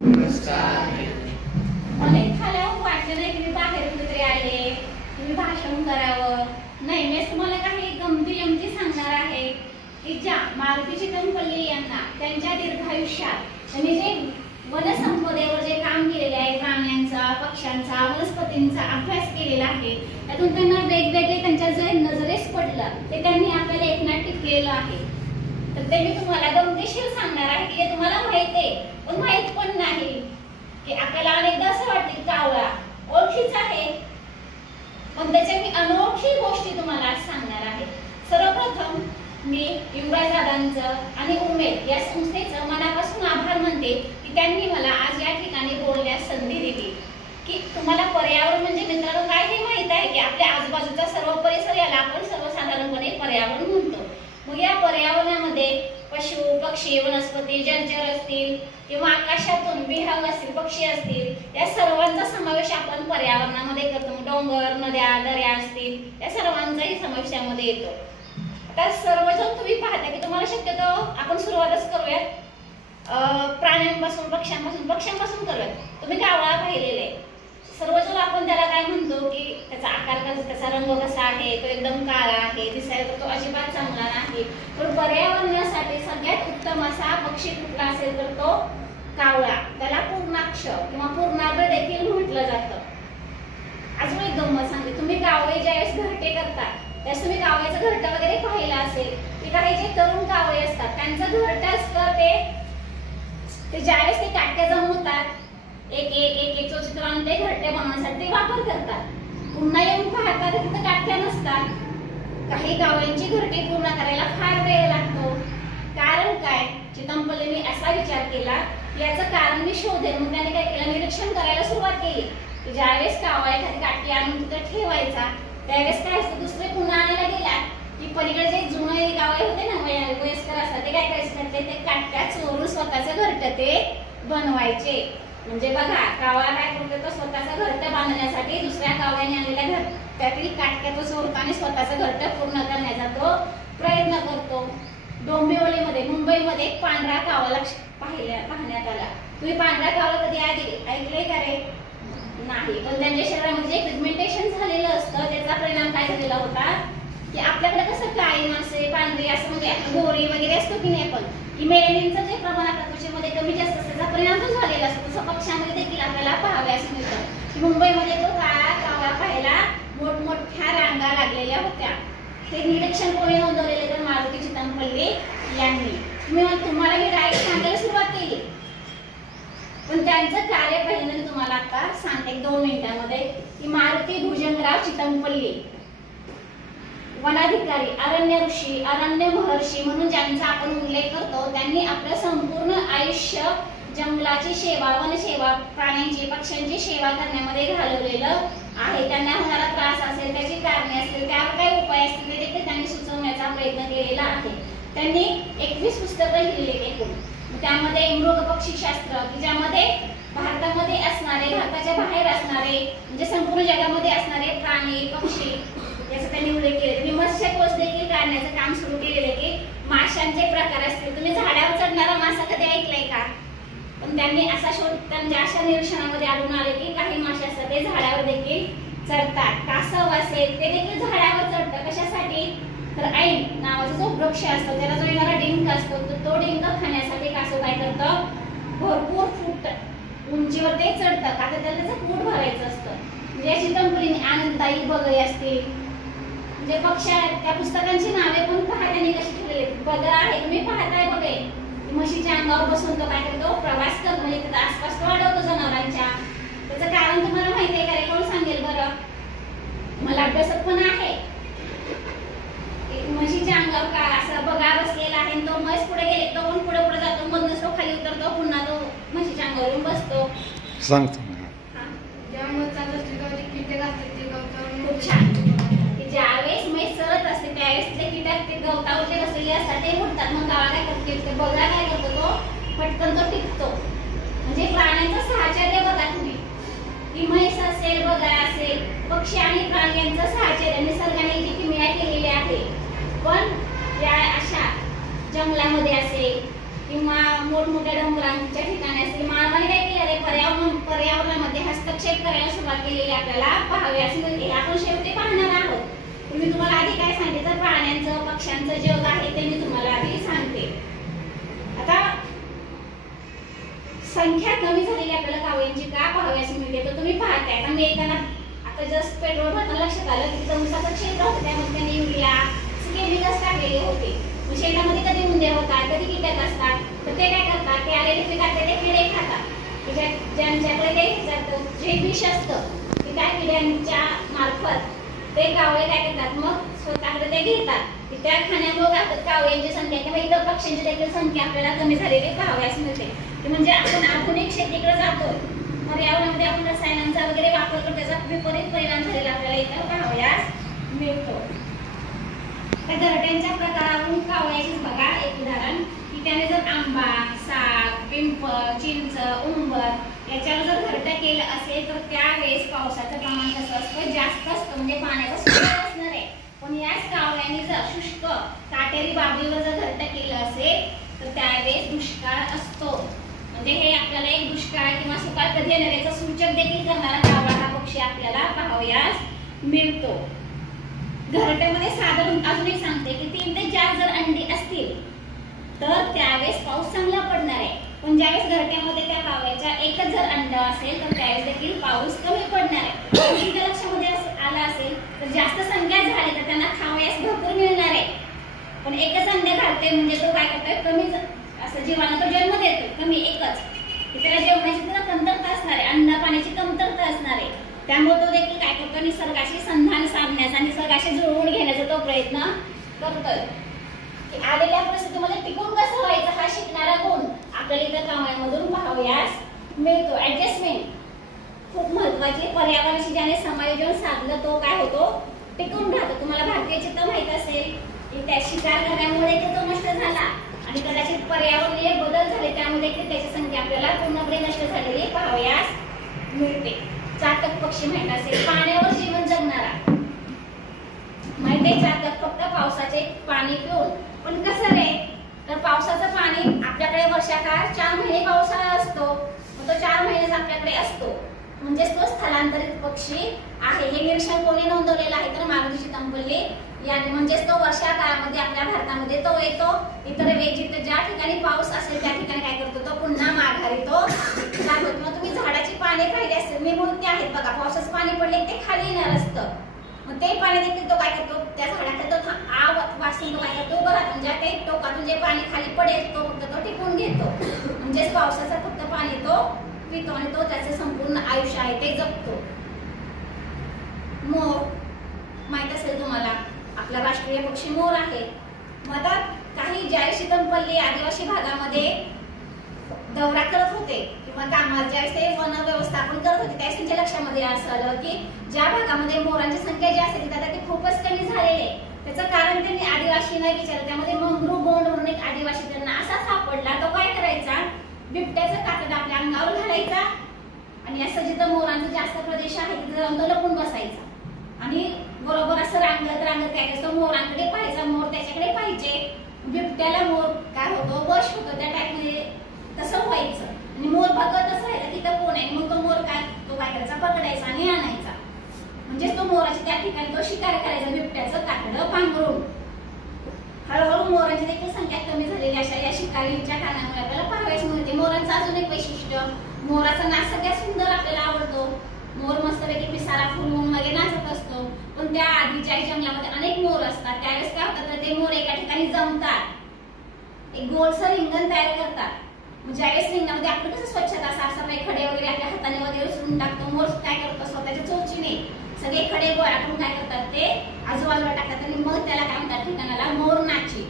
मला खाल्या वाटलं नाही की मी बाहेर कुठेतरी आले, तुम्ही भाषण करावं. नाही, मी तुम्हाला काही गमती सांगणार आहे की ज्या मारुती चितमपल्ली यांना त्यांच्या दीर्घायुष्यात त्यांनी जे वनसंपदेवर जे काम केलेले आहे, प्राण्यांचा, पक्ष्यांचा, वनस्पतींचा अभ्यास केलेला आहे, त्यातून त्यांना वेगवेगळे त्यांच्या जे नजरेस पडलं ते त्यांनी आपल्या लेखनात टिपलेलं आहे. तर ते मी तुम्हाला गमतीशीर सांगणार आहे की हे तुम्हाला माहित आहे पण माहित पण नाही की आपल्याला अनेकदा असं वाटतं की कावळा ओळखीच आहे, पण त्याच्या मी अनोळखी गोष्टी तुम्हाला सांगणार आहे. सर्वप्रथम मी युवराज दादांचं आणि उमेद या संस्थेचं मनापासून आभार मानते की त्यांनी मला आज या ठिकाणी बोलण्यास संधी दिली. की तुम्हाला पर्यावरण म्हणजे मित्रांनो काय हे माहित आहे की आपल्या आजूबाजूचा सर्व परिसर याला आपण सर्वसाधारणपणे पर्यावरण म्हणतो. मग या पर्यावरणामध्ये पशु पक्षी वनस्पती जलचर असतील किंवा आकाशातून विहंग असतील पक्षी असतील या सर्वांचा समावेश आपण पर्यावरणामध्ये करतो. डोंगर नद्या दर्या असतील या सर्वांचाही समावेश यामध्ये येतो. आता सर्वजण तुम्ही पाहता की तुम्हाला शक्यतो आपण सुरुवातच करूयात प्राण्यांपासून पक्ष्यांपासून करूयात. तुम्ही कावळा पाहिलेला आहे. सर्वजण आपण त्याला काय म्हणतो की त्याचा आकार कसा, त्याचा रंग कसा आहे, तो एकदम काळा आहे, दिसायला तो अजिबात चांगला नाही. पण पर्यावरणासाठी सगळ्यात उत्तम असा पक्षी कुठला असेल तर तो कावळा. त्याला पूर्णाक्ष किंवा पूर्णाग्र देखील म्हटलं जातं. अजून एक गंमत सांगते, तुम्ही कावळे ज्यावेळेस घरटे करता त्यावेळेस तुम्ही कावळ्याचं घरटं वगैरे पाहिलं असेल की काही जे तरुण कावळे असतात त्यांचं घरटं असतं ते ज्यावेळेस ते काट्या जमवतात एक एक एक एक चित्र आणून ते घरटे बनवण्यासाठी ते वापर करतात. पुन्हा येऊन पाहतात तिथं काट्या नसतात. काही कावळ्यांची घरटे पूर्ण करायला फार वेळ लागतो. कारण काय? चितमपल्लींनी असा विचार केला की याचं कारण मी शोधेन. मग त्याने काय केलं, निरीक्षण करायला सुरुवात केली की ज्यावेळेस कावळा एखादी काठी आणून तिथं ठेवायचा त्यावेळेस काय असतं, दुसरे पुन्हा आणायला गेला की पलीकडे जे जुने कावळे होते ना वयस्कर असतात ते काय करायचे, ते काट्या चोरून स्वतःचं घरटं ते बनवायचे. म्हणजे बघा कावळा काय करतो, तो स्वतःचं घरटं बांधण्यासाठी दुसऱ्या कावळ्याने आणलेल्या त्यातील काटक्या तो चोरतो आणि स्वतःचं घरटं पूर्ण करण्याचा तो प्रयत्न करतो. डोंबिवलीमध्ये मुंबईमध्ये एक पांढरा कावळा पाहण्यात आला. तुम्ही पांढरा कावळा कधी ऐकलंय का रे? नाही. पण त्यांच्या शरीरामध्ये जे पिगमेंटेशन झालेलं असतं त्याचा परिणाम काय झालेला होता की आपल्याकडे कसं काळी मासे पांढरी असं म्हणजे गोरी वगैरे असतो की नाही, पण की मेलॅनिनचं जे प्रमाण आपल्या त्वचेमध्ये कमी जास्त असतं त्याचा परिणाम तो झालेला असतो. तसं पक्ष्यामध्ये देखील आपल्याला पाहावयास मिळतं की मुंबईमध्ये तो काळा कावळा पाहायला मोठमोठ्या रांगा लागलेल्या होत्या. ते निरीक्षण कोणी नोंदवलेले तर मारुती चितमपल्ली यांनी. तुम्हाला मी डायरेक्ट सांगायला सुरुवात केली पण त्यांचं कार्य पहिल्यांदा तुम्हाला आता सांगते 2 मिनिटांमध्ये की मारुती भुजंगराव चितमपल्ली वनाधिकारी अरण्य ऋषी अरण्य महर्षी म्हणून ज्यांचा आपण उल्लेख करतो, त्यांनी आपलं संपूर्ण आयुष्य जंगलाची सेवा वनसेवा प्राण्यांची पक्ष्यांची सेवा करण्यामध्ये घालवलेलं आहे. त्यांना होणारा त्रास असेल त्याची कारणे असतील त्यावर काही उपाय असतील ते देखील त्यांनी सुचवण्याचा प्रयत्न केलेला आहे. त्यांनी 21 पुस्तकं लिहिलेली एकूण. त्यामध्ये मृग पक्षीशास्त्र की ज्यामध्ये भारतामध्ये असणारे भारताच्या बाहेर असणारे म्हणजे संपूर्ण जगामध्ये असणारे प्राणी पक्षी याचा त्यांनी उल्लेख केले. मत्स्यकोश देखील काढण्याचं काम सुरू केलेले की माशांचे प्रकार असतील. तुम्ही झाडावर चढणारा मासा कधी ऐकलाय का? पण त्यांनी असा शोध त्यांच्या अशा निरीक्षणामध्ये आढळून आले की काही मासे असतात ते झाडावर देखील चढतात. कासव असेल ते देखील झाडावर चढतं. कशासाठी? तर ऐन नावाचा जो वृक्ष असतो त्याला जो येणारा डिंक असतो तो डिंक खाण्यासाठी कासव काय करतं, भरपूर फूट उंचीवर ते चढतं का तर त्याला त्याचं पोट भरायचं असतं. म्हणजे चितमपल्लीने आनंददायी बगळे असतील म्हणजे पक्ष्या त्या पुस्तकांची नावे पण पहा त्यांनी कशी ठेवलेली. बगळा आहे तुम्ही पाहताय बघे म्हशीच्या अंगावर बसून तो काय करतो प्रवास करतो म्हणजे त्याचा आसपास तो अडवतो जनावरांच्या. त्याचं कारण तुम्हाला माहिती आहे का रे? कोण सांगेल बरं? मला अभ्यासात पण आहे. म्हशीच्या अंगावर का असं बघा बसलेला आहे तो म्हैस पुढे गेले तो पण पुढे पुढे जातो मधूनच तो खाली उतरतो पुन्हा तो म्हशीच्या अंगावर येऊन बसतो. सांगतो खूप छान की ज्यावेळेस म्हैस चरत असते त्यावेळेस ते कीटक ते गवतावर जे बसलेले असतात ते उडतात. मग गावा काय करतो बगळा काय करतो तो पटकन तो टिकतो. म्हणजे प्राण्यांचं साहचर्य बघा तुम्ही की म्हैस असेल बगळा असेल पक्षी आणि प्राणी यांचं साहचर्य निसर्गाने जी किमया केलेली आहे. पण या अशा जंगलामध्ये असेल किंवा मोठमोठ्या डोंगरांच्या ठिकाणी असेल मानवाने काय केलं पर्यावरणामध्ये हस्तक्षेप करायला सुरुवात केलेली आपल्याला पाहाव्यास मिळते. आपण शेवटी पाहणार आहोत. मी तुम्हाला आधी काय सांगते तर प्राण्यांचं पक्ष्यांचं जग आहे ते मी तुम्हाला आधी सांगते. आता संख्या कमी झालेली आपल्याला कावळ्यांची का पाहाव्यास मिळते तर तुम्ही पाहताय. आता मी एकाला आता जस्ट पेट्रोल भरताना लक्षात आलं की ऊसाचं क्षेत्र होतं त्यामध्ये त्यांनी युरिया केमिकल्स टाकलेले होते. शेतामध्ये कधी मुंडे होतात कधी कीटक असतात तर ते काय करतात ते आलेले पिकाचे ते किडे खातात. ज्यांच्याकडे ते जातं जे विष असतं ते त्या किड्यांच्या मार्फत ते कावळे काय करतात मग स्वतःकडे ते घेतात. त्या खाण्यामुळे कावळ्यांची संख्या किंवा इतर पक्ष्यांची देखील संख्या आपल्याला कमी झालेली पाहाव्यास मिळते. म्हणजे आपण आधुनिक शेतीकडे जातोय पर्यावरणामध्ये आपण रसायनांचा वगैरे वापर करतो त्याचा विपरीत परिणाम झालेला आपल्याला इथं पाहाव्यास मिळतो. त्या घरट्यांच्या प्रकारावरून कावळ्याचीच बघा एक उदाहरण की त्याने जर आंबा साग पिंपळ चिंच उंबर याच्यावर जर घरटं केलं असेल तर त्यावेळेस पावसाचं प्रमाण कसं असतं जास्त असतं म्हणजे पाण्याचा स्रोत असणार आहे. पण याच कावळ्यांनी जर शुष्क काटेरी बाबलीवर जर घरटं केलं असेल तर त्यावेळेस दुष्काळ असतो. म्हणजे हे आपल्याला एक दुष्काळ किंवा सुकाळ कधी येणार याचं सूचक देखील करणारा कावळा हा पक्षी आपल्याला पाहावयास मिळतो. घरट्यामध्ये साधारण अजून एक सांगते की 3 ते 4 जर अंडी असतील तर त्यावेळेस पाऊस चांगला पडणार आहे. पण ज्यावेळेस घरट्यामध्ये त्या कावळ्याच्या एकच जर अंड असेल तर त्यावेळेस देखील पाऊस कमी पडणार आहे. तुमच्या लक्षामध्ये आला असेल तर जास्त संख्या झाली तर त्यांना खावयास भरपूर मिळणार आहे. पण एकच अंड घालते म्हणजे तो काय करतोय कमी असं जीवाला तो जन्म देतो कमी एकच त्याला जेवणाची तुला कमतरता असणार आहे अन्न पाण्याची कमतरता असणार आहे. त्यामुळे तो देखील काय करतो निसर्गाशी संधान साधण्याचा निसर्गाशी जुळवून घेण्याचा तो प्रयत्न करतोय. आलेल्या परिस्थितीमध्ये टिकून कसं व्हायचं हा शिकणारा गुण आपल्याला इथं कावळ्यांमधून पाहावयास मिळतो. ऍडजस्टमेंट खूप महत्वाची. पर्यावरणाशी ज्याने समायोजन साधलं तो काय होतो टिकून राहतो. तुम्हाला भारतीय चित्र माहित असेल की त्या शिकार करण्यामुळे तो नष्ट झाला आणि कदाचित पर्यावरणीय बदल झाले त्यामुळे त्याची संख्या आपल्याला पूर्णपणे नष्ट झालेली पाहावयास मिळते. चातक पक्षी माहित असेल पाण्यावर जीवन जगणारा माहिती चातक फक्त पावसाचे पाणी पिऊन. पण कसं रे तर पावसाचं पाणी आपल्याकडे वर्षाकाळ 4 महिने पावसाळा असतो मग तो 4 महिने आपल्याकडे असतो म्हणजे तो स्थलांतरित पक्षी आहे. हे निरीक्षण कोणी नोंदवलेलं आहे तर मारुती चितमपल्ली याने. म्हणजे तो वर्षा काळामध्ये आपल्या भारतामध्ये तो येतो. इतर वेळी ज्या ठिकाणी पाऊस असेल त्या ठिकाणी काय करतो तो पुन्हा माघारी तो जातो. मग तुम्ही झाडाची पाने पाहिली असेल मी म्हणून ते आहेत बघा पावसाचं पाणी पडले ते खाली येणार असतं मग ते पाणी देखील तो काय करतो त्या झाडाकडे तो आव वासून तो काय करतो उभं राहतो. म्हणजे ते टोकातून जे पाणी खाली पडेल तो फक्त तो टिकून घेतो. म्हणजेच पावसाचं फक्त पाणी तो पितो आणि तो त्याचे संपूर्ण आयुष्य आहे ते जगतो. मोर माहित असेल तुम्हाला आपला राष्ट्रीय पक्षी मोर आहे. मग आता काही ज्यावेळेस चितमपल्ली आदिवासी भागामध्ये दौरा करत होते किंवा कामात ज्यावेळेस ते वन व्यवस्थापन करत होते त्यावेळेस त्यांच्या लक्षामध्ये असं आलं की ज्या भागामध्ये मोरांची संख्या जी असते आता ती खूपच कमी झालेली आहे. त्याचं कारण त्यांनी आदिवासींना विचारलं. त्यामध्ये मंगरू गोंड म्हणून एक आदिवासी त्यांना असा सापडला. तो काय करायचा बिबट्याचं कातड आपल्या अंगावर घालायचा आणि असं जिथं मोरांचा जास्त प्रदेश आहे तिथे जाऊन तो लपून बसायचा आणि बरोबर असं रांगत रांगत काय करायचं मोरांकडे पाहायचा मोर त्याच्याकडे पाहिजे. बिबट्याला मोर काय होतो वश होतो त्या टाईपमध्ये तसं व्हायचं आणि मोर बघतच राहायचा तिथं कोण आहे मग तो मोर काय तो काय करायचा पकडायचा आणि आणायचा. म्हणजे तो मोराच्या त्या ठिकाणी तो शिकार करायचा बिबट्याचं कातडं पांघरून. हळूहळू मोरांची देखील संख्या कमी झालेली अशा या शिकारीच्या कारणामुळे आपल्याला पाहावयास मिळते. मोरांचं अजून एक वैशिष्ट्य मोराचा नाच सगळ्यात सुंदर आपल्याला आवडतो. मोर मस्तपैकी पिसारा फुलवून मागे नाचत असतो. पण त्या आधीच्या जंगलामध्ये अनेक मोर असतात त्यावेळेस काय होतं तर ते मोर एका ठिकाणी जमतात एक गोलसर रिंगण तयार करतात. ज्यावेळेस रिंगणामध्ये आपण कसं स्वच्छता साफसफाई खडे वगैरे आपल्या हाताने वगैरे उचलून टाकतो मोर काय करतो स्वतःच्या चोचीने सगळे खडे गोळा करून काय करतात ते आजूबाजूला टाकतात आणि मग त्याला काय म्हणतात ठिकाणाला मोर नाची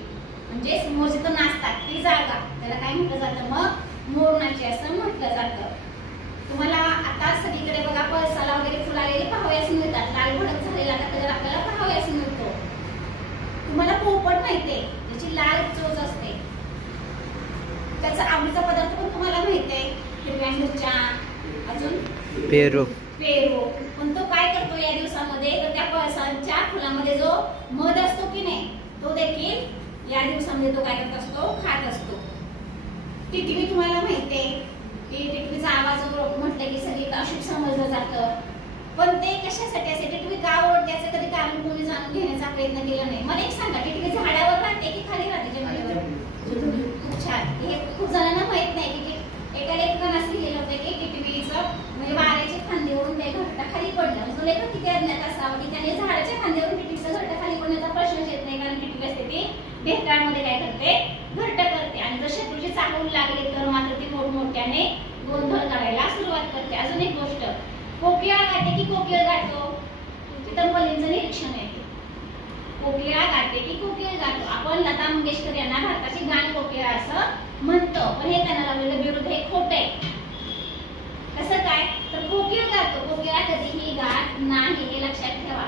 म्हणजे मोर जिथं नाचतात ती जागा त्याला काय म्हटलं जातं मग मोर नाची असं म्हटलं जातं. तुम्हाला आता सगळीकडे बघा पळसाला वगैरे फुलालेले पाहावयास मिळतात. लाल भडक झालेला कलर आपल्याला पाहावयास मिळतो. तुम्हाला पोपट माहितीये त्याची लाल चोच असते. त्याचा आवडीचा पदार्थ पण तुम्हाला माहितीये हिरव्या मिरच्या अजून पेरू. पण तो काय करतो या दिवसामध्ये तर त्या पळसाच्या फुलामध्ये जो मध असतो की नाही तो देखील या दिवसामध्ये तो काय करत असतो खात असतो. टिटवी तुम्हाला माहितीये की टिटवीचा आवाज म्हटलं की सगळी अशुभ समजलं जातं. पण ते कशासाठी असते, टिटवी का ओढते याचं कधी कारण कोणी जाणून घेण्याचा प्रयत्न केला नाही. मला एक सांगा, टिटवी झाडावर राहते की खाली राहते जमिनीवर? खूप छान. हे खूप जणांना माहित नाही की एका लेखकानं असं लिहिलं होतं की टिटवीचं म्हणजे वाऱ्याच्या फांदीवरून ते घरटा खाली पडलं. म्हणजे लेखक किती अज्ञात असावं की त्याने झाडाच्या फांदीवरून टिटवीचं घरटा खाली पडण्याचा प्रश्नच येत नाही, कारण टिटवी असते ती भेटाळमध्ये काय करते, घरट करते. आणि जर शत्रूचे चाहूल लागले तर मात्र ती मोठमोठ्याने गोंधळ करायला सुरुवात करते. अजून एक गोष्ट, कोकिळा गाते की कोकिळ गातो? चितमपल्लींचं निरीक्षण आहे. कोकिळा गाते की कोकिळ गातो? आपण लता मंगेशकर यांना भारताची गान कोकिळा असं म्हणतो, पण हे त्यांना लावलेलं विरुद्ध हे खोटं आहे. कसं काय? तर कोकिळ गातो, कोकिळा कधीही गात नाही, हे लक्षात ठेवा.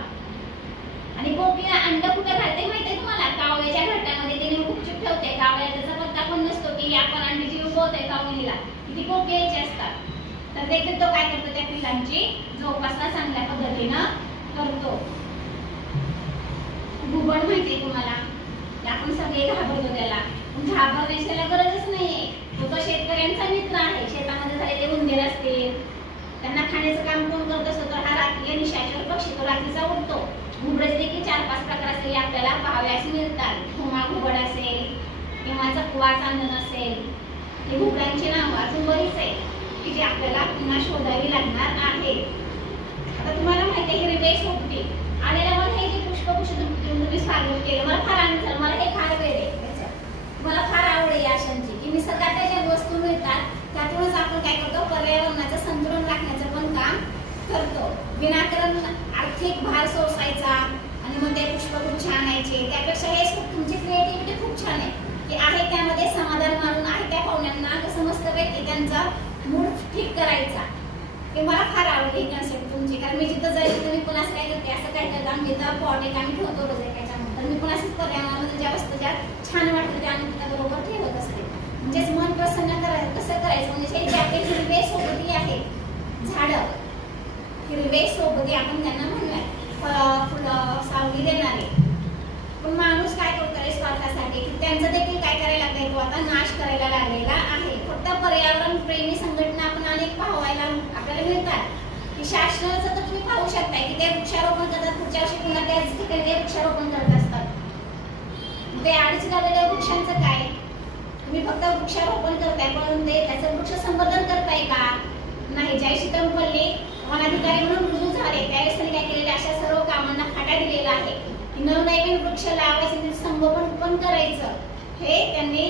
आणि कोकिळा अंड कुठे घालते माहितीये तुम्हाला? कावळ्याच्या घरट्यामध्ये ते नेऊन गुपचूप ठेवते. कावळ्या त्याचा पत्ता पण नसतो की आपण अंडीची उगवते कावळीला, ती कोकिळेची असतात. तर देखील तो काय करतो, त्या पिलांची जोपासना चांगल्या पद्धतीनं करतो. घुबड माहितीये तुम्हाला? आपण सगळे घाबरतो त्याला, पण घाबरण्याची त्याला गरजच नाहीये. तो शेतकऱ्यांचा मित्र आहे. शेतामध्ये झालेले उंदीर असतील, त्यांना खाण्याचं काम कोण करत असतो, तर हा रात्री निशाचर पक्षी तो रात्रीचा उडतो. घुबडाचे देखील 4-5 प्रकार असलेले आपल्याला पाहावयास मिळतात. खुमा घुबड असेल किंवा चकवा चांदण असेल, हे घुबडांची नावं अजून बरीच आहे की जी आपल्याला पुन्हा शोधावी लागणार आहे. आता तुम्हाला माहिती आहे हिरवे सोबती आलेला, मला हे जे पुष्पगुच्छ तुम्ही स्वागत केलं, मला फार आनंद झाला. मला हे फार वेळ आहे, मला फार आवड आहे अशांची की निसर्गाच्या ज्या वस्तू मिळतात त्यातूनच आपण काय करतो, पर्यावरणाचं संतुलन राखण्याचं पण काम करतो. विनाकारण आर्थिक भार सोसायचा आणि मग ते पुष्पगुच्छ आणायचे, त्यापेक्षा हे तुमची क्रिएटिव्हिटी खूप छान आहे की आहे त्यामध्ये समाधान मानून आहे त्या पाहुण्यांना कसं मस्तपैकी त्यांचा मूड ठीक करायचा. हे मला फार आवडली ही कन्सेप्ट तुमची, कारण मी जिथं जाईल तिथं मी पण असं काय करते, असं काय करते, आम्ही जिथं पॉट एक आम्ही ठेवतो रोज एकाच्यामध्ये, तर मी पण असंच पर्यावरणामध्ये ज्या वस्तू ज्या छान वाटतं त्या आम्ही त्याबरोबर ठेवत असते. म्हणजेच मन प्रसन्न करायचं. कसं करायचं म्हणजे जे आपले हिरवे सोबती आहेत झाडं, हिरवे सोबती आपण त्यांना म्हणूया, फळं फुलं सावली देणारे. पण माणूस काय करतो स्वार्थासाठी की त्यांचं देखील काय करायला लागलाय, तो आता नाश करायला लागलेला आहे. फक्त पर्यावरण प्रेमी संघटना आपण अनेक पाहायला आपल्याला मिळतात की शासनाचं तर तुम्ही पाहू शकताय की ते वृक्षारोपण करतात, पुढच्या वर्षी पुन्हा त्याच ठिकाणी ते वृक्षारोपण करत असतात. ते आधीच लावलेल्या वृक्षांचं काय? तुम्ही फक्त वृक्षारोपण करताय, पण ते त्याचं वृक्ष संवर्धन करताय का? नाही. जय चितमपल्ली वनाधिकारी म्हणून रुजू झाले त्यावेळेस त्यांनी काय केलेलं, अशा सर्व कामांना फाटा दिलेला आहे की नवनवीन वृक्ष लावायचे, संगोपन पण करायचं. हे त्यांनी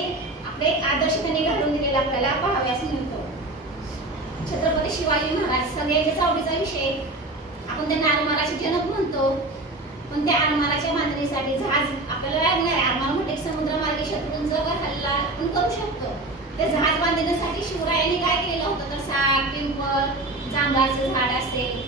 आपले एक आदर्श त्यांनी घालून दिलेला आपल्याला पाहाव्यास मिळतो. छत्रपती शिवाजी महाराज सगळ्यांच्याच आवडीचा विषय. आपण त्यांना आरमाराचे जनक म्हणतो, पण त्या आरमाराच्या बांधणीसाठी जहाज आपल्याला लागणार आहे. आरमार मोठे समुद्रमार्गी शत्रूंचा हल्ला आपण करू शकतो. ते जहाज बांधण्यासाठी शिवरायांनी काय केलेलं होतं, तर साग, पिंपळ, जांभळाचं झाड असेल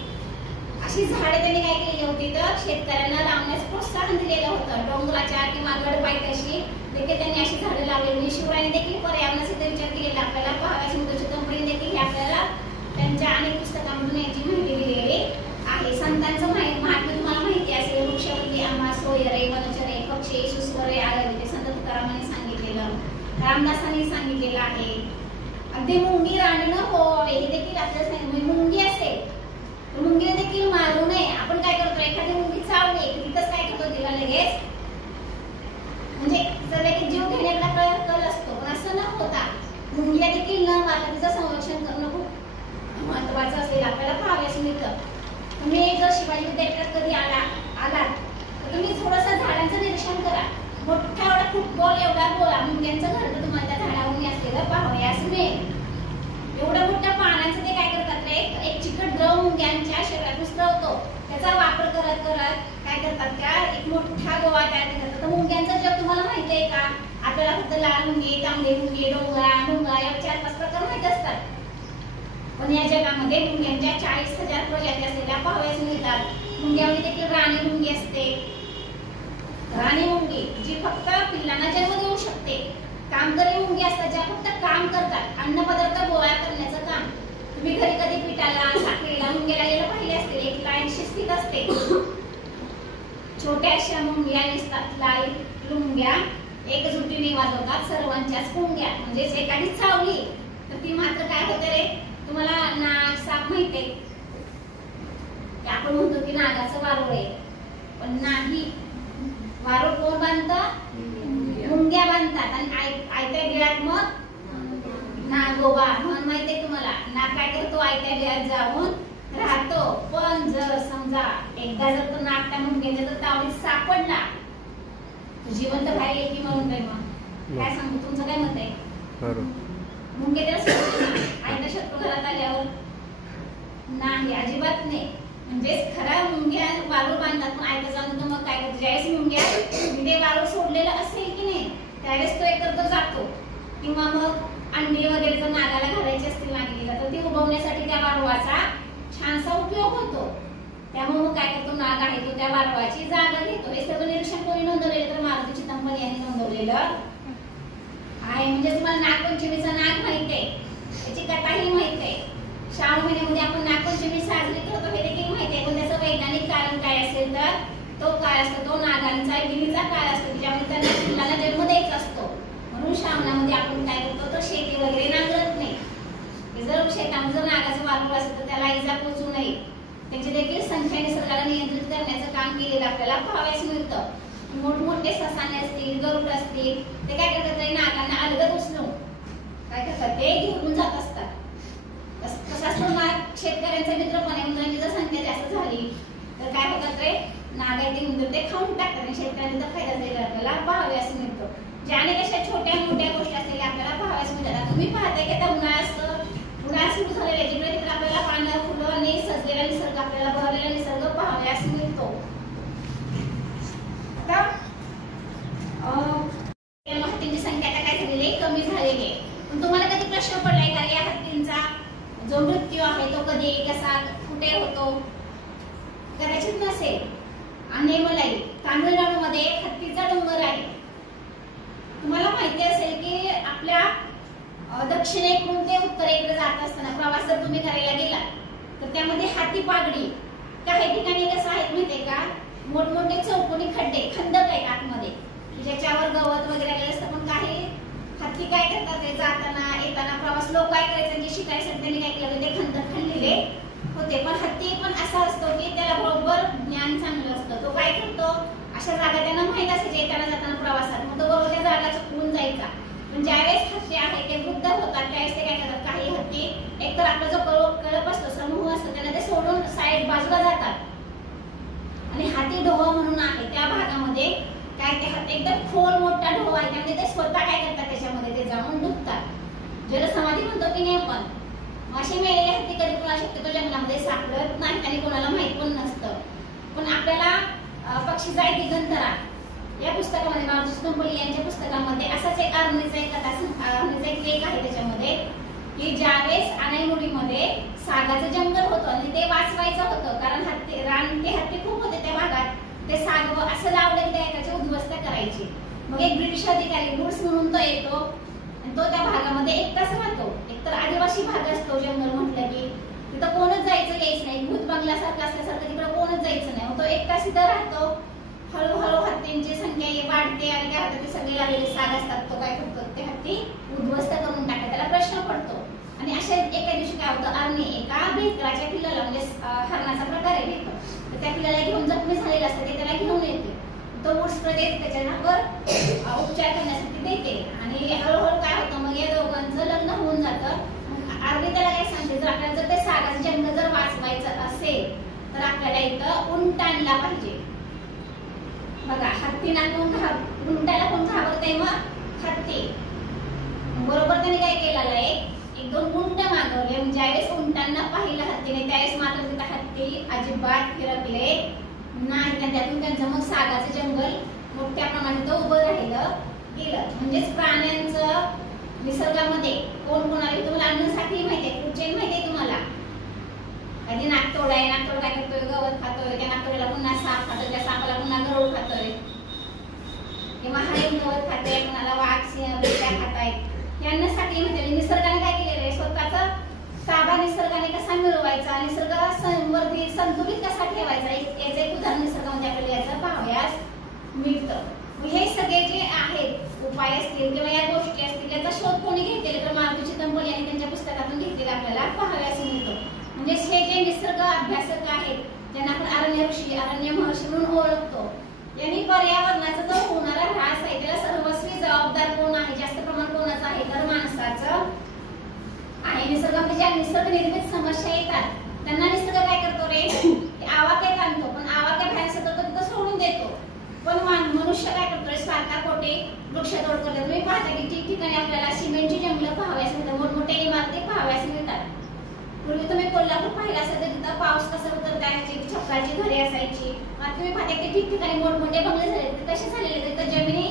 अशी झाडे त्यांनी काय केली होती, तर शेतकऱ्यांना लावण्यास प्रोत्साहन दिलेलं होतं. डोंगराच्या किंवा गडपायथ्याशी देखील त्यांनी अशी झाडं लावलेली. शिवरायांनी देखील पर्यावरणाचा विचार केलेला आपल्याला पाहाव्यास मिळतो. चितमपल्ली देखील आपल्याला त्यांच्या अनेक पुस्तकांमधून याची माहिती दिलेली आहे. संतांचं महात्म्य तुम्हाला माहिती असेल, वृक्षवंती आम्हा सोयरे वनचरे पक्षी सुस्वरे आगवे, ते संत तुकारामांनी सांगितलेलं, रामदासांनी सांगितलेलं आहे. अगदी मुंगी रांडणं होवे हे देखील आपल्याला सांगितलं. मुंगी असेल तर मुंगीला देखील मारू नये. आपण काय करतो, एखादी मुंगी चावली की तिथंच काय करतो, तिला लगेच म्हणजे लगेच जीव घेण्याला कल असतो, पण असं न होता मुंगीला देखील न मारता तिचं संरक्षण करणं खूप महत्वाचं असेल आपल्याला पाहाव्यास मिळतं. तुम्ही जर शिवाजी विद्यापीठात कधी आलात तर तुम्ही थोडंसं झाडांचं निरीक्षण करा. मोठा एवढा फुटबॉल एवढा गोळा मुंग्यांचं घर तर तुम्हाला त्या झाडावरून असलेलं पाहावयास मिळेल. एवढ्या मोठ्या पानांचं ते काय करतात, एक चिकट द्रव मुंग्यांच्या शरीरात उतरवतो. त्याचा वापर करत करत काय करतात, त्या एक मोठा गोळा तयार करतात. तर मुंग्यांचं जग तुम्हाला माहिती आहे का? आपल्याला फक्त लाल मुंगी, तांबडी मुंगी, डोंगरा या 4-5 प्रकार माहिती असतात. पण या जगामध्ये मुंग्यांच्या 40,000 प्रजाती असलेल्या पाहावयास मिळतात. मुंग्यामध्ये देखील राणी मुंगी असते. राणी मुंगी जी फक्त पिल्लांना जन्म देऊ शकते. कामकरी मुंगी असतात ज्या फक्त काम करतात, अन्न पदार्थ गोळा करण्याचं काम. तुम्ही घरी कधी पिठाला साखरेला मुंग्याला गेलं पाहिले असतील, एक लाईन शिस्तीत असते. छोट्याशा मुंग्या नसतात, लाल मुंग्या एकजुटीने वाजवतात सर्वांच्याच मुंग्या. म्हणजेच एखादी चावली तर ती मात्र काय होते रे, तुम्हाला नाक साप माहितीये की आपण म्हणतो की नागाचं वारूळ आहे, पण नाही. वारूळ कोण बांधतं? मुंग्या बांधतात. आणि आयत्या बिळात मग नागोबा. म्हणून माहितीये तुम्हाला नाग काय करतो? आयत्या बिळात जाऊन राहतो. पण जर समजा एकदा जर तो नाग त्या मुंग्याच्या जर तावडीत सापडला तो जिवंत बाहेर येईल की म्हणून काय? मग काय सांगतो? तुमचं काय मत आहे? मुंगे त्याला सोडतो आयत्या शत्रू घरात आल्यावर? नाही, अजिबात नाही. म्हणजे खरा मुंग्या वारूळ बांधतात, पण आयत्या जाऊन तो मग काय करतो? ज्यावेळेस मुंग्या ते वारूळ सोडलेलं असेल की नाही त्यावेळेस तो एकत्र जातो. किंवा मग अंडी वगैरे जर नागाला घालायची असतील नागिनीला तर ती उगवण्यासाठी त्या वारूळाचा छानसा उपयोग होतो. त्यामुळे मग काय करतो? नाग आहे तो त्या वारूळाची जागा घेतो. हे सगळं निरीक्षण कोणी नोंदवलेलं? तर मारुती चितमपल्ली यांनी नोंदवलेलं आहे. म्हणजे तुम्हाला नागपंचमीचा नाग माहित आहे, त्याची कथाही माहित आहे. श्रावण महिन्यामध्ये आपण नागपंचमी साजरी करतो हे देखील माहिती आहे. पण त्याचं वैज्ञानिक कारण काय असेल तर तो काळ असतो तो नागांचा गिरीचा काळ असतो, ज्यामुळे त्यांना पिल्लाला जन्म द्यायचा असतो. म्हणून श्रावणामध्ये आपण काय करतो? तर शेती वगैरे नांगरत नाही. जर शेतामध्ये जर नागाचं वारूळ असेल तर त्याला इजा पोचू नये, त्याची देखील संख्या निसर्गाला नियंत्रित करण्याचं काम केलेलं आपल्याला पाहावयास मिळतं. मोठमोठे ससाने असतील, गरुड असतील, ते काय करतात? नागांना अलगद उचलून काय करतात? ते घेऊन जात असतात. कसा असतो नाग? शेतकऱ्यांचा मित्र पण आहे. उंदरांची जर संख्या जास्त झाली तर काय होतात? रे नाग आहे ते उंदर ते खाऊन टाकतात आणि शेतकऱ्यांचा फायदा झालेला आपल्याला पाहावयास मिळतो. ज्या अनेक अशा छोट्या मोठ्या गोष्टी असलेल्या आपल्याला पाहावयास मिळतात. तुम्ही पाहताय की आता उन्हाळा सुरू झालेला आहे, जिकडे तिकडे आपल्याला पानं फुलं आणि सजलेला निसर्ग आपल्याला बहरलेला निसर्ग पाहावयास मिळतो. आता हत्तींची संख्या आता काय झालेली आहे? कमी झालेली आहे. पण तुम्हाला कधी प्रश्न पडलाय का या हत्तींचा जो मृत्यू आहे तो कधी, कसा, कुठे होतो? कदाचित नसेल. अनेमलाई तामिळनाडूमध्ये हत्तीचा डोंगर आहे. तुम्हाला माहिती असेल की आपल्या दक्षिणेकडून ते उत्तरेकडे जात असताना प्रवास जर तुम्ही करायला गेला तर त्यामध्ये हाती पागडी काही ठिकाणी कसं आहेत माहितीये का? मोठमोठे चौकोनी खड्डे, खंदक आहेत आतमध्ये, ज्याच्यावर गवत वगैरे आलेलं असतं. पण काही हत्ती काय करतात? ते जाताना येताना प्रवास लोक काय करायचं? जे शिकायचं त्यांनी काय केलं? ते खंदक खणलेले होते. पण हत्ती पण असा असतो की त्याला बरोबर ज्ञान चांगलं असतं. तो काय करतो? अशा जागा त्यांना माहित असायच्या येताना जाताना प्रवासात, मग तो बरोबर त्या जागा चुकवून जायचा. पण ज्यावेळेस हत्ती आहे ते वृद्ध होतात त्यावेळेस ते काय करतात? काही हत्ती एकतर आपला जो कळप असतो, समूह असतो, त्यांना ते सोडून साईड बाजूला जातात. आणि हाती ढोवा म्हणून आहे त्या भागामध्ये काय ते हत्ती एकदम खोल मोठा ढोवा आहे, त्यामध्ये ते स्वतः काय करतात? त्याच्यामध्ये ते जाऊन डुबतात. जलसमाधी म्हणतो की नाही आपण. असे मेलेले हत्ती कधी कोणाला शक्यतो जंगलामध्ये सापडत नाही आणि कोणाला माहित पण नसतं. पण आपल्याला पक्षीचा एक दिगंतरा या पुस्तकामध्ये मारुती चितमपल्ली यांच्या पुस्तकामध्ये असाच एक अरणीचा एक कथा एक लेख आहे त्याच्यामध्ये की ज्यावेळेस आणाईमुडीमध्ये सागाचं जंगल होतं आणि ते वाचवायचं होतं, कारण हत्ती खूप होते त्या भागात. ते साग असं लावलं की त्याची उद्ध्वस्त करायची. मग एक ब्रिटिश अधिकारी वुड्स म्हणून तो येतो आणि तो त्या भागामध्ये एकटाच राहतो. एकतर आदिवासी भाग असतो जंगल म्हटलं की तिथं कोणच जायचं यायचं नाही, भूत बंगल्यासारखं असल्यासारखं तिकडे कोणच जायचं नाही. मग तो एकटाच तिथं राहतो. हळूहळू हत्तींची संख्या वाढते आणि काय होतं? ते सगळे लागलेले साग असतात तो काय करतो? ते हत्ती उद्ध्वस्त करून टाकतात. त्याला प्रश्न पडतो. आणि अशा एका दिवशी काय होतं? अरणी एका भेकराच्या पिल्लाला म्हणजे हरणाचा प्रकार आहे भेकर, तर त्या पिल्लाला घेऊन जखमी झालेला असतं ते त्याला घेऊन येते. तो वुड्स प्रदेश त्याच्यावर उपचार करण्यासाठी देते आणि हळूहळू काय होतं? मग या दोघांचं लग्न होऊन जातं. अरणी त्याला काय सांगते? जर आपल्याला जर ते सागाचं जंगल जर वाचवायचं असेल तर आपल्याला इथं उंट आणला पाहिजे. बघा हत्तीला उंटाला कोण घाबरतंय? मग हत्ती. बरोबर त्याने काय केलेलं आहे? एक दोन उंट मागवले. ज्यावेळेस उंटांना पाहिलं हत्तीने त्यावेळेस मात्र तिथं हत्ती अजिबात फिरकले नाही. त्यातून त्यांचं मग सागाचं जंगल मोठ्या प्रमाणात उभं राहिलं गेलं. म्हणजेच प्राण्यांचं निसर्गामध्ये कोण कोणाला तुम्हाला अन्नसाठी माहितीये, कुठचेन माहितीये तुम्हाला? कधी नागतोड आहे, नागतोड काय करतोय? गवत खातोय. त्या नागतोडीला पुन्हा साप खातोय, त्या सापाला पुन्हा गरुड खातोय. किंवा हरिण गवत खाते, कोणाला वाघ सिंह बिबट्या खातायत. हे अन्नासाठी म्हणजे निसर्गाने काय केलेलं आहे? स्वतःचा ताबा निसर्गाने कसा मिळवायचा, निसर्ग संवर्धित संतुलित कसा ठेवायचा याचं एक उदाहरण निसर्गामध्ये आपल्याला याचं पाहावयास मिळतं. हे सगळे जे आहेत उपाय असतील किंवा या गोष्टी असतील याचा शोध कोणी घेतलेला तर मारुती चितमपल्ली यांनी त्यांच्या पुस्तकातून घेतलेला आपल्याला पाहावयास मिळतो. म्हणजे निसर्ग अभ्यासक आहेत, ज्यांना आपण अरण्य ऋषी, अरण्य महर्षी म्हणून ओळखतो, यांनी पर्यावरणाचा जो होणारा ऱ्हास आहे त्याला सर्वस्वी जबाबदार कोण आहे? जास्त प्रमाण कोणाचं आहे? तर माणसाचं आहे. निसर्गामध्ये ज्या निसर्ग निर्मित समस्या येतात त्यांना निसर्ग काय करतो रे? आवाक्यात आणतो, पण आवाक्या बाहेर सतत तिथं सोडून देतो. पण मनुष्य काय करतो रे? स्वार्थापोटी वृक्षतोड करतो. तुम्ही पाहता की ठिकठिकाणी आपल्याला सिमेंटची जंगलं पाहाव्यास मिळतात, मोठमोठ्या इमारती पाहाव्यास मिळतात. पूर्वी तुम्ही कोल्हापूर पाहिलं असेल तर तिथं पाऊस कसा उतरतायची छपराची घरे असायची. आता तुम्ही पाहता की ठिकठिकाणी मोठमोठे बंगले झाले. ते कसे झालेले? तर जमिनी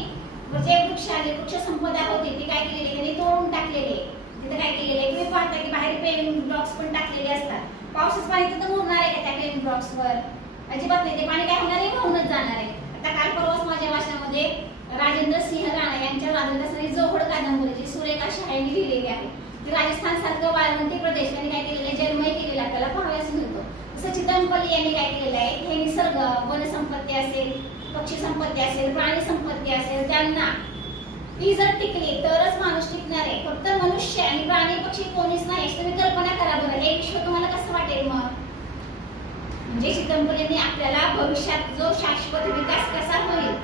जे वृक्ष आले, वृक्ष संपदा होती ती काय केलेली? त्यांनी तोडून टाकलेले. तिथे काय केलेले? तुम्ही पाहता की बाहेर पेविंग ब्लॉक्स पण टाकलेले असतात. पावसाचं पाणी तिथं मुरणार आहे का त्या पेविंग ब्लॉक्सवर? अजिबात नाही. ते पाणी काय होणार आहे? वाहूनच जाणार आहे. आता काल परवाच माझ्या वाचनामध्ये राजेंद्र सिंह राणा यांच्या वादनदासाने जोहड कादंबरीची सुरेख अशी शायरी लिहिलेली आहे. राजस्थान सारखं वाळवंटी प्रदेश यांनी काय केलेलं आहे? जन्मय केलेला आपल्याला पाहावयास मिळतो. तसं चितमपल्ली यांनी काय केलेलं आहे? हे निसर्ग, वनसंपत्ती असेल, पक्षी संपत्ती असेल, प्राणी संपत्ती असेल, त्यांना ती जर टिकली तरच माणूस टिकणार आहे. फक्त मनुष्य आणि प्राणी पक्षी कोणीच नाही. तुम्ही कल्पना करा बरं, हे विश्व तुम्हाला कसं वाटेल मग? म्हणजे चितमपल्लींनी आपल्याला भविष्यात जो शाश्वत विकास कसा होईल,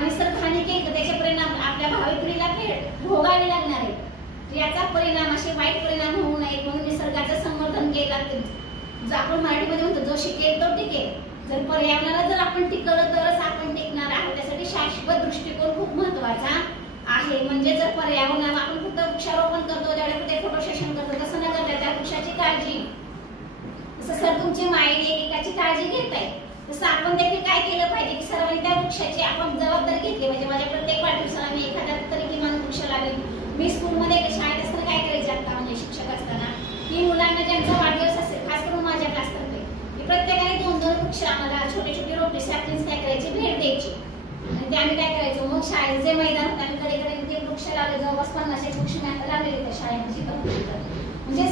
निसर्ग हानी केली त्याचे परिणाम आपल्या भावी पिढीला भोगावे लागणार आहे. याचा परिणाम, असे वाईट परिणाम होऊ नये म्हणून निसर्गाचं संवर्धन केलं लागतं. आपण मराठीमध्ये म्हणतो जो शिकेल तो टिकेल. जर पर्यावरणाला जर आपण टिकवलं तरच आपण टिकणार आहोत. त्यासाठी शाश्वत दृष्टिकोन खूप महत्वाचा आहे. म्हणजे जर पर्यावरणाला आपण फक्त वृक्षारोपण करतो, त्यावेळेस फोटो सेशन करतो, तसं न करता त्या वृक्षाची काळजी, जसं सर तुमची मायेने एकाची काळजी घेत आहे, तसं आपण देखील काय केलं पाहिजे की सर्वांनी त्या वृक्षाची आपण जबाबदारी घेतली पाहिजे. माझ्या प्रत्येक वाढदिवसाला मी एखादा तरी किमान वृक्ष लावेल. मी स्कूलमध्ये शाळेत असताना काय करायचे, आता म्हणजे शिक्षक असताना, की मुलांना ज्यांचा वाढदिवस असेल, खास करून माझ्या क्लासतर्फे, की प्रत्येकाने 2-2 वृक्ष आम्हाला छोटे छोटे रोपटे सॅपलिंग्स काय करायची, भेट द्यायची. आणि ते आम्ही काय करायचो, मग शाळेत जे मैदान होतं आम्ही कडे ते वृक्ष लावले. जवळपास 50 वृक्ष मी आता लावलेले होते शाळेमध्ये शिकवलं. म्हणजे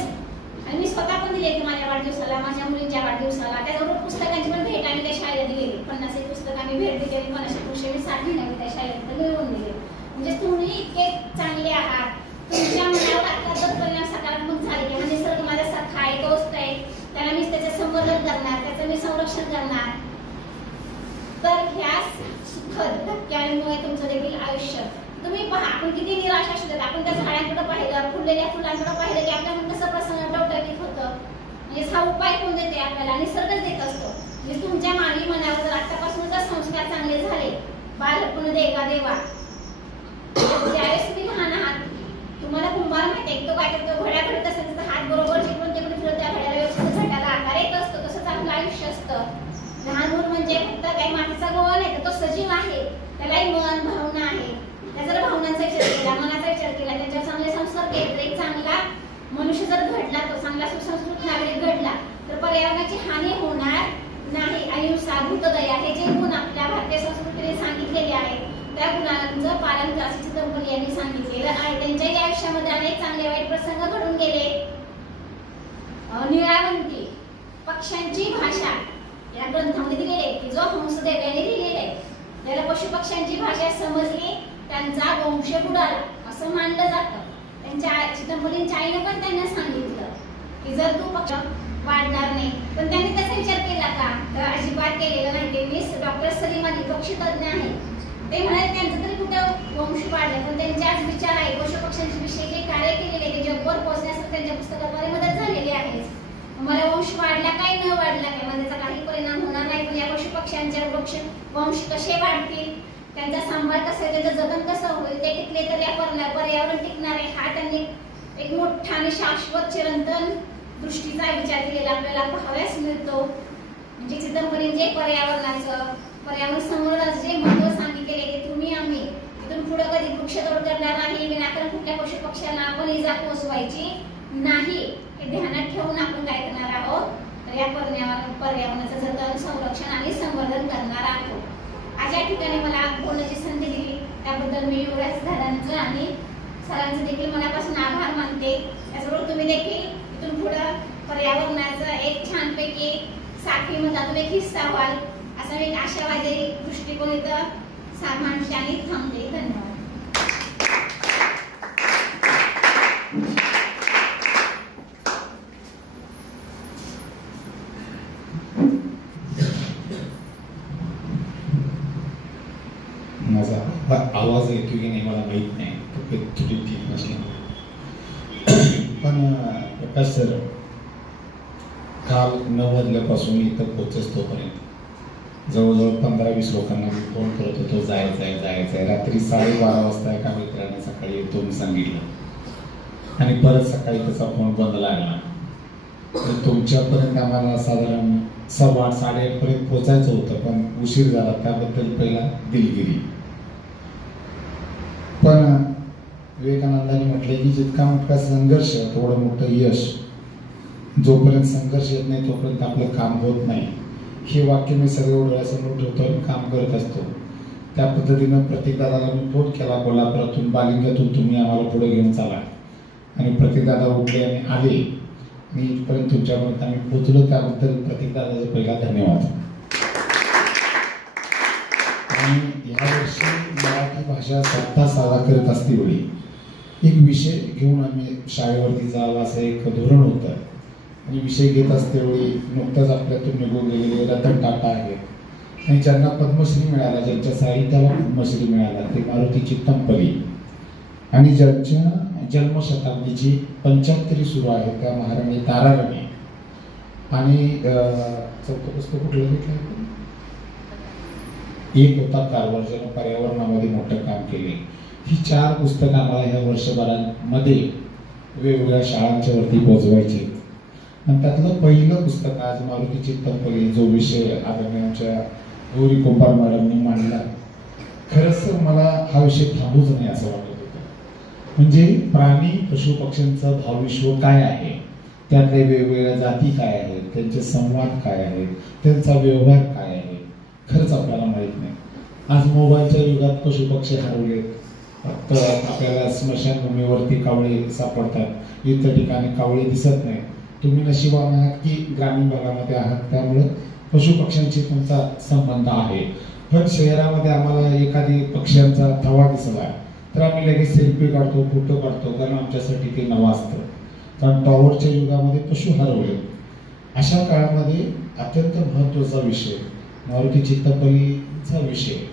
आणि मी स्वतः पण दिले की माझ्या वाढदिवसाला, माझ्या मुलींच्या वाढदिवसाला. त्याचबरोबर पुस्तकांची पण भेट आम्ही त्या शाळेला दिलेली. 50 पुस्तक आम्ही भेट दिली. 50 वृक्ष मी 60 महिन्यामध्ये त्या शाळेत मिळवून दिले. म्हणजे तुम्ही इतके चांगले आहात, तुमच्या मनावर आता परिणाम सकारात्मक झाले की निसर्ग माझा सखा आहे, दोस्त आहे, त्याला मी त्याचं संवर्धन करणार, त्याचं मी संरक्षण करणार. तर ह्या सुखद धक्क्यांमुळे तुमचं देखील आयुष्य, तुम्ही पहा आपण किती निराश असू देत, आपण त्या झाडांकडे पाहिलं, फुललेल्या फुलांकडे पाहिलं की आपल्या मन कसं प्रसन्न टवटवीत होतं. म्हणजे हा उपाय कोण देते आपल्याला? निसर्गच देत असतो. म्हणजे तुमच्या मानवी मनावर जर आतापासून जर संस्कार चांगले झाले, बालपण देवा देवा, ज्यावेळेस तुम्ही लहान आहात, तुम्हाला कुंभार माहिती आहे तो काय करतो, घड्या घडत असेल तर हात बरोबर जिकडून तिकडे फिरत त्या घड्याला व्यवस्थित घड्याला आकार येत असतो. तसंच आपलं आयुष्य असतं. लहान मूल म्हणजे फक्त काही मातीचा गोळा नाही, तर तो सजीव आहे, त्यालाही मन भावना आहे. त्या जर भावनांचा विचार केला, मनाचा विचार केला, त्यांच्यावर चांगले संस्कार केले तर एक चांगला मनुष्य जर घडला, तो चांगला सुसंस्कृत नागरिक घडला तर पर्यावरणाची हानी होणार नाही. अहिंसा, भूतदया हे जे गुण आपल्या भारतीय संस्कृतीने सांगितलेले आहेत, त्या गुणांचं पालन करायचं चितमपल्ली यांनी सांगितलेलं आहे. त्यांच्याही आयुष्यामध्ये अनेक चांगले वाईट प्रसंग घडून गेले. निळावंती पक्ष्यांची भाषा या ग्रंथामध्ये दिलेली आहे की जो हंसदेव यांनी लिहिलेले आहे. ज्याला पशु पक्ष्यांची भाषा समजली त्यांचा वंश बुडाला असं मानलं जातं. त्यांच्या चितमपल्लींच्या आईने पण त्यांना सांगितलं की जर तू पक्ष वाढणार नाही, पण त्यांनी त्याचा विचार केला का? तर अजिबात केलेला नाही. ते मिस डॉक्टर सलीम अली पक्षीतज्ञ आहे, ते म्हणाले त्यांचं तरी कुठं वंश वाढलं, पण त्यांच्याच विचार आहे पशु पक्ष्यांच्या विषयी जे कार्य केलेले ते जगभर पोहोचण्यासाठी त्यांच्या पुस्तकाद्वारे मदत झालेली आहे. मला वंश वाढला काय न वाढला काय मला त्याचा काही परिणाम होणार नाही, पण या पशु पक्ष्यांचे वंश कसे वाढतील, त्यांचा सांभाळ कसा आहे, त्याचं जतन कसं होईल, ते टिकले तर या पर्यावरण टिकणार आहे. हा त्यांनी एक मोठा आणि शाश्वत चिरंतन दृष्टीचा विचार केलेला आपल्याला पाहावयास मिळतो. म्हणजे चितमपल्लींचे पर्यावरण संवर्धनाचे जे महत्व सांगितलेले की तुम्ही आम्ही इथून पुढे कधी वृक्षतोड करणार नाही, विनाकारण कुठल्या पशु पक्ष्यांना आपण इजा पोहोचवायची नाही, हे ध्यानात ठेवून आपण काय करणार आहोत, तर या पर्यावरणाचं जतन, संरक्षण आणि संवर्धन करणार आहोत. आज या ठिकाणी मला बोलण्याची संधी दिली त्याबद्दल मी युवराज दादांचं आणि सरांचं देखील मनापासून आभार मानते. त्याचबरोबर तुम्ही देखील इथून पुढे पर्यावरणाचं एक छानपैकी साखळी मधला एक हिस्सा व्हाल असा एक आशावादी दृष्टिकोन इथं सामान्याने थांबते. धन्यवाद. आवाज येतो की नाही मला माहीत नाही, तब्येत थोडी ठीक नसली. पण प्रकाश सर काल 9 वाजल्यापासून इथं पोचेस तोपर्यंत जवळजवळ 15-20 लोकांना मी फोन करत होतो, जायचं आहे. रात्री 12:30 वाजता एका मित्राने सकाळी येतो मी सांगितलं आणि परत सकाळी त्याचा फोन बंद लागला. तर तुमच्यापर्यंत आम्हाला साधारण 7:15 8:30 पर्यंत पोचायचं होतं, पण उशीर झाला त्याबद्दल पहिला दिलगिरी. पण विवेकानंदांनी म्हटले की जितका मोठा संघर्ष तेवढं मोठं यश. जोपर्यंत संघर्ष येत नाही तोपर्यंत आपलं काम होत नाही. हे वाक्य मी सगळं डोळ्यासमोर ठेवतो आणि काम करत असतो. त्या पद्धतीनं प्रतीकदादाला मी फोन केला कोल्हापुरातून, बालिंगातून तुम्ही आम्हाला पुढे घेऊन चाला. आणि प्रतीकदादा उठले आणि आले आणि इथपर्यंत तुमच्यापर्यंत आम्ही पोचलो. त्याबद्दल प्रतीकदादाचा पहिला धन्यवाद. आणि यावर्षी मराठी भाषा सप्ताह साजरा करत असतेवेळी एक विषय घेऊन आम्ही शाळेवरती जावं असं एक धोरण होतं. आणि विषय घेत असतेवेळी नुकताच आपल्यातून निघून गेलेले रतन टाटा आहेत आणि ज्यांना पद्मश्री मिळाला, ज्यांच्या साहित्याला पद्मश्री मिळाला ते मारुती चित्तमपल्ली, आणि ज्यांच्या जन्मशताब्दीची 75 सुरू आहे त्या महाराणी ताराराणी. आणि चौथं पुस्तक कुठलं घेतलं? एक होता कारभार, ज्यानं पर्यावरणामध्ये मोठं काम केले. ही 4 पुस्तकं आम्हाला ह्या वर्षभरामध्ये वेगवेगळ्या शाळांच्या वरती पोहोचवायची. आणि त्यातलं पहिलं पुस्तक आज मारुती चित्तमपल्ली, जो विषय आदरणीय आमच्या गौरी कुंभार मॅडमनी मांडला. खरंच तर मला हा विषय थांबूच नाही असं वाटत होतं. म्हणजे प्राणी पशु पक्ष्यांचं भावविश्व काय आहे, त्यातल्या वेगवेगळ्या जाती काय आहेत, त्यांचे संवाद काय आहेत, त्यांचा व्यवहार काय आहे, खरंच आपल्याला माहीत नाही. आज मोबाईलच्या युगात पशुपक्षी हरवलेत. फक्त आपल्याला स्मशानभूमीवरती कावळे सापडतात, इतर ठिकाणी कावळे दिसत नाही. तुम्ही नशिबान आहात की ग्रामीण भागामध्ये आहात, त्यामुळं पशुपक्ष्यांशी तुमचा संबंध आहे. पण शहरामध्ये आम्हाला एखादी पक्ष्यांचा थवा दिसला तर आम्ही लगेच सेल्फी काढतो, फोटो काढतो, कारण आमच्यासाठी ते नवं असतं. कारण टॉवरच्या युगामध्ये पशु हरवले. अशा काळामध्ये अत्यंत महत्त्वाचा विषय मारुती चित्तमपल्लीचा विषय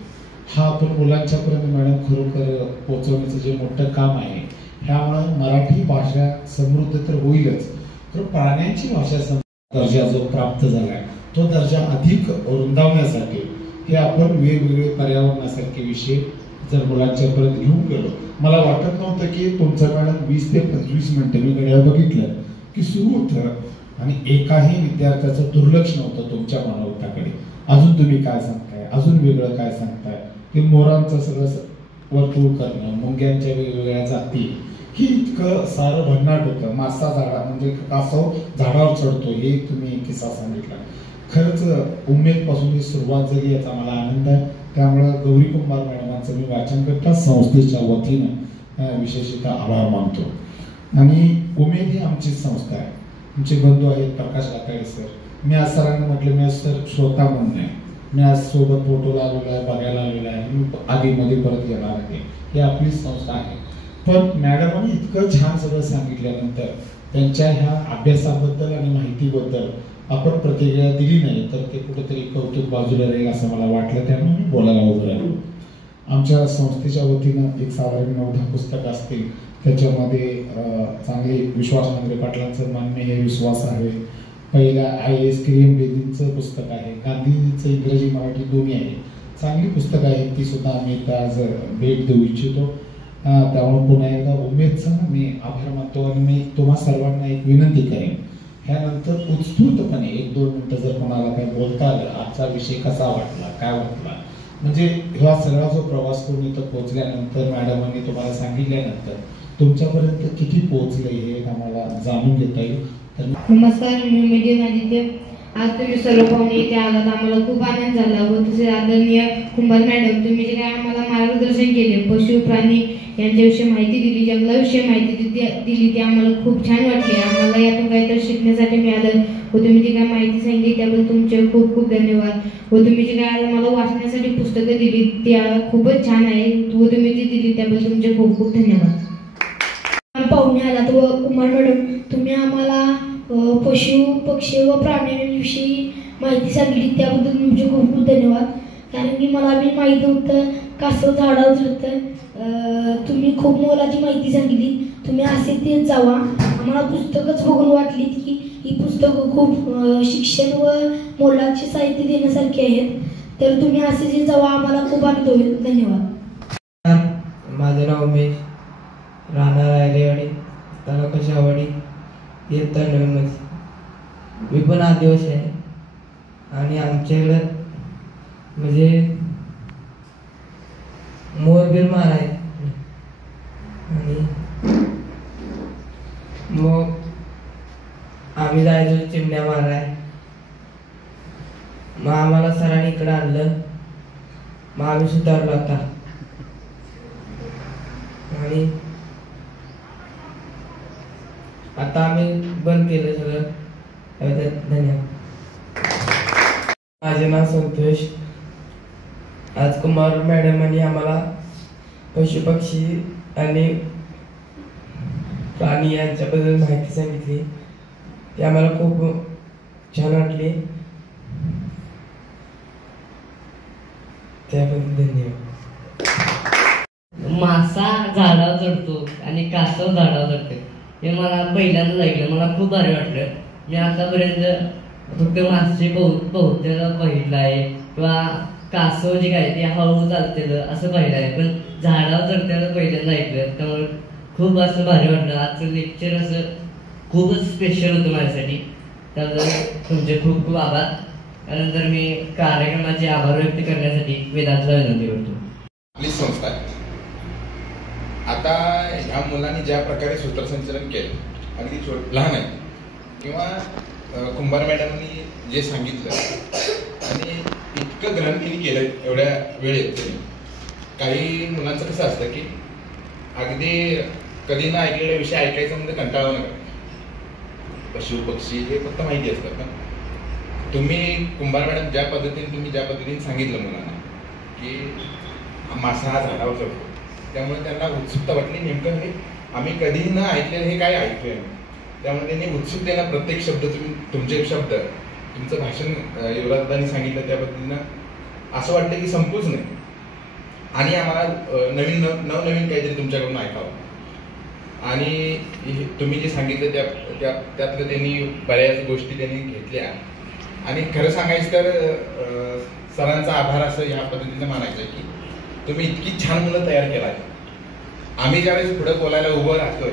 हा आपण मुलांच्यापर्यंत मॅडम खरोखर पोहोचवण्याचं जे मोठं काम आहे. ह्यामुळे मराठी भाषा समृद्ध तर होईलच, तर प्राण्यांची भाषा दर्जा जो प्राप्त झालाय तो दर्जा अधिक रुंदावण्यासाठी हे आपण वेगवेगळे पर्यावरणासारखे विषय जर मुलांच्यापर्यंत घेऊन गेलो. मला वाटत नव्हतं की तुमचं मॅडम 20 ते 25 मिनिटं मी घड्याळ बघितलं की सुरू होतं आणि एकाही विद्यार्थ्याचं दुर्लक्ष नव्हतं तुमच्या मानवताकडे. अजून तुम्ही काय सांगताय, अजून वेगळं काय सांगताय, की मोरांचं सगळं वर्तुळ करणं, मुंग्यांच्या वेगवेगळ्या जाती, ही इतकं सारं भन्नाट होतं. मासा झाडा म्हणजे कासव झाडावर चढतो हे तुम्ही किस्सा सांगितला. खरंच उमेदपासून ही सुरुवात झाली याचा मला आनंद आहे. त्यामुळं गौरी कुंभार मॅडमांचं मी वाचनकर्ता संस्थेच्या वतीनं विशेषतः आभार मानतो. आणि उमेद ही आमचीच संस्था आहे. आमचे बंधू आहेत प्रकाश काकाडे सर. मी आज सरांना म्हटलं मी आज सर श्रोता म्हणून नाही, मी आज सोबत फोटोला आलेलो आहे, बघायला आलेलो आहे, मी आधीमध्ये परत येणार आहे. ही आपलीच संस्था आहे. पण मॅडमांनी इतकं छान सगळं सांगितल्यानंतर त्यांच्या ह्या अभ्यासाबद्दल आणि माहितीबद्दल आपण प्रतिक्रिया दिली नाही तर ते कुठेतरी कौतुक बाजूला राहील असं मला वाटलं. त्यामुळे मी बोलायला उभं राहिलो. आमच्या संस्थेच्या वतीनं एक साधारण 9-10 पुस्तकं असतील. त्याच्यामध्ये चांगले विश्वास नांगरे पाटलांचं मान्य हे विश्वास आहे. पहिल्या IAS किरीम बेदींचं पुस्तक आहे. गांधीजींचं इंग्रजी मराठी दोन्ही आहे. चांगली पुस्तकं आहेत, ती सुद्धा आम्ही आज भेट देऊ इच्छितो. त्यामुळे पुन्हा एकदा उमेदचं मी आभार मानतो आणि मी तुम्हा सर्वांना एक विनंती करेन, ह्यानंतर उत्स्फूर्तपणे 1-2 मिनिटं जर कोणाला काही बोलता आलं, आजचा विषय कसा वाटला, काय वाटला, म्हणजे हा सगळा जो प्रवास करून इथं पोहोचल्यानंतर मॅडमांनी तुम्हाला सांगितल्यानंतर तुमच्यापर्यंत किती पोहोचले हे आम्हाला जाणून घेता येईल. नमस्कार, मी मिलिंद आदित्य. आज तुम्ही सर्व पाहुणे इथे आलात, आम्हाला खूप आनंद झाला. व तसेच आदरणीय कुंभार मॅडम, तुम्ही जे काय आम्हाला मार्गदर्शन केले, पशु प्राणी यांच्याविषयी माहिती दिली, जंगलाविषयी माहिती दिली, ती आम्हाला खूप छान वाटली. आम्हाला यातून काहीतरी शिकण्यासाठी मिळालं. व तुम्ही जी काय माहिती सांगितली त्याबद्दल तुमचे खूप खूप धन्यवाद. व तुम्ही जी काय मला वाचण्यासाठी पुस्तकं दिली ती खूपच छान आहे. व तुम्ही ती दिली त्याबद्दल तुमचे खूप खूप धन्यवाद. पाहुणे आलात व कुमार मॅडम, तुम्ही आम्हाला पशु पक्षी व प्राण्यांविषयी माहिती सांगितली त्याबद्दल तुमचे खूप खूप धन्यवाद. कारण की मला बी माहिती होतं कसं झाडावर चढतं. तुम्ही खूप मोलाची माहिती सांगितली. तुम्ही असे तेच जावा. आम्हाला पुस्तकच बघून वाटली की ही पुस्तकं खूप शिक्षण व मोलाचे साहित्य देण्यासारखी आहेत. तर तुम्ही असे जे जावा आम्हाला खूप आनंद होईल. धन्यवाद. माझं नाव उमेश, राहणार आयरेवाडी, तालुका शाहवाडी, इयत्ता 9. मी पण आदिवासी आहे आणि आमच्याकडं म्हणजे मोरबीर मार आहे आणि मग आम्ही जायचो चिमण्या मार आहे. मग आम्हाला सरांनी इकडं आणलं. मग आम्ही सुधारलो आता आणि आता आम्ही बंद केलं सगळं. धन्यवाद. माझे नाव संतोष. आज कुमार मॅडमांनी आम्हाला पशुपक्षी आणि प्राणी यांच्याबद्दल माहिती सांगितली. ती आम्हाला खूप छान वाटली. त्याबद्दल धन्यवाद. मासा झाडावर चढतो आणि कासव झाडावर चढते हे मला पहिल्यांदाच ऐकलं. मला खूप भारी वाटलं. मी आतापर्यंत फक्त मासे पोहतेला पाहिलं आहे किंवा कासव जे काय ते हळू चालतेलं असं पाहिलं आहे, पण झाडावर चढतेला पहिल्यांदा ऐकलं. त्यामुळे खूप असं भारी वाटलं. आजचं लेक्चर असं खूपच स्पेशल होतं माझ्यासाठी. त्याबद्दल तुमचे खूप खूप आभार. त्यानंतर मी कार्यक्रमाचे आभार व्यक्त करण्यासाठी वेदांतला विनंती करतो. आपली संस्था आहे. आता ह्या मुलांनी ज्या प्रकारे सूत्रसंचलन केलं अगदी लहान आहे किंवा कुंभार मॅडमनी जे सांगितलं आणि इतकं ग्रहणगिरी केलं एवढ्या वेळेत. काही मुलांचं कसं असतं की अगदी कधी ना ऐकलेला विषय ऐकायचा म्हणजे कंटाळा नका. पशु पक्षी हे फक्त माहिती असतं. पण तुम्ही कुंभार मॅडम ज्या पद्धतीने सांगितलं मुलांना की मासा हा झाडावर चढतो, त्यामुळे त्यांना उत्सुकता वाटली. नेमकं हे आम्ही कधीही न ऐकलेलं हे काय ऐकतोय. त्यामुळे त्यांनी उत्सुकतेनं प्रत्येक शब्द तुमचे शब्द तुमचं भाषण युवराजदांनी सांगितलं त्या पद्धतीनं असं वाटतं की संपूच नाही आणि आम्हाला नवनवीन काहीतरी तुमच्याकडून ऐकावं. आणि तुम्ही जे सांगितलं त्यातलं त्यांनी बऱ्याच गोष्टी त्यांनी घेतल्या. आणि खरं सांगायचं तर सरांचा आभार असं ह्या पद्धतीनं मानायचं की तुम्ही इतकी छान मुलं तयार केला आहे. आम्ही ज्यावेळेस पुढे बोलायला उभं राहतोय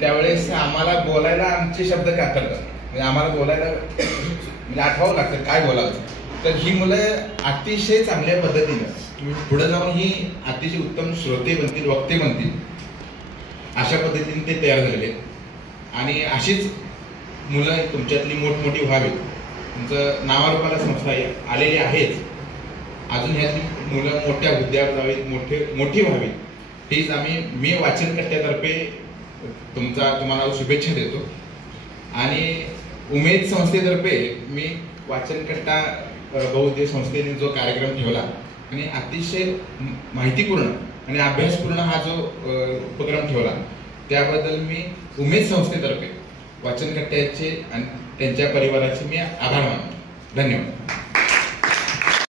त्यावेळेस आम्हाला बोलायला आमचे शब्द कातरतात. म्हणजे आम्हाला बोलायला म्हणजे आठवावं लागतं काय बोलावं. तर ही मुलं अतिशय चांगल्या पद्धतीनं पुढे जाऊन ही अतिशय उत्तम श्रोते बनतील, वक्ते बनतील अशा पद्धतीने ते तयार झालेले. आणि अशीच मुलं तुमच्यातली मोठमोठी व्हावीत. तुमचं नावारूपाला संस्था आलेली आहेच. अजून ह्यातली मुलं मोठ्या हुद्द्यावर जावीत, मोठी व्हावीत हीच मी वाचनकर्त्यातर्फे तुम्हाला शुभेच्छा देतो. आणि उमेद संस्थेतर्फे मी वाचनकर्ता बहुउद्देश संस्थेने जो कार्यक्रम ठेवला आणि अतिशय माहितीपूर्ण आणि अभ्यासपूर्ण हा जो उपक्रम ठेवला त्याबद्दल मी उमेद संस्थेतर्फे वाचनकर्त्याचे आणि त्यांच्या परिवाराचे मी आभार मानतो. धन्यवाद.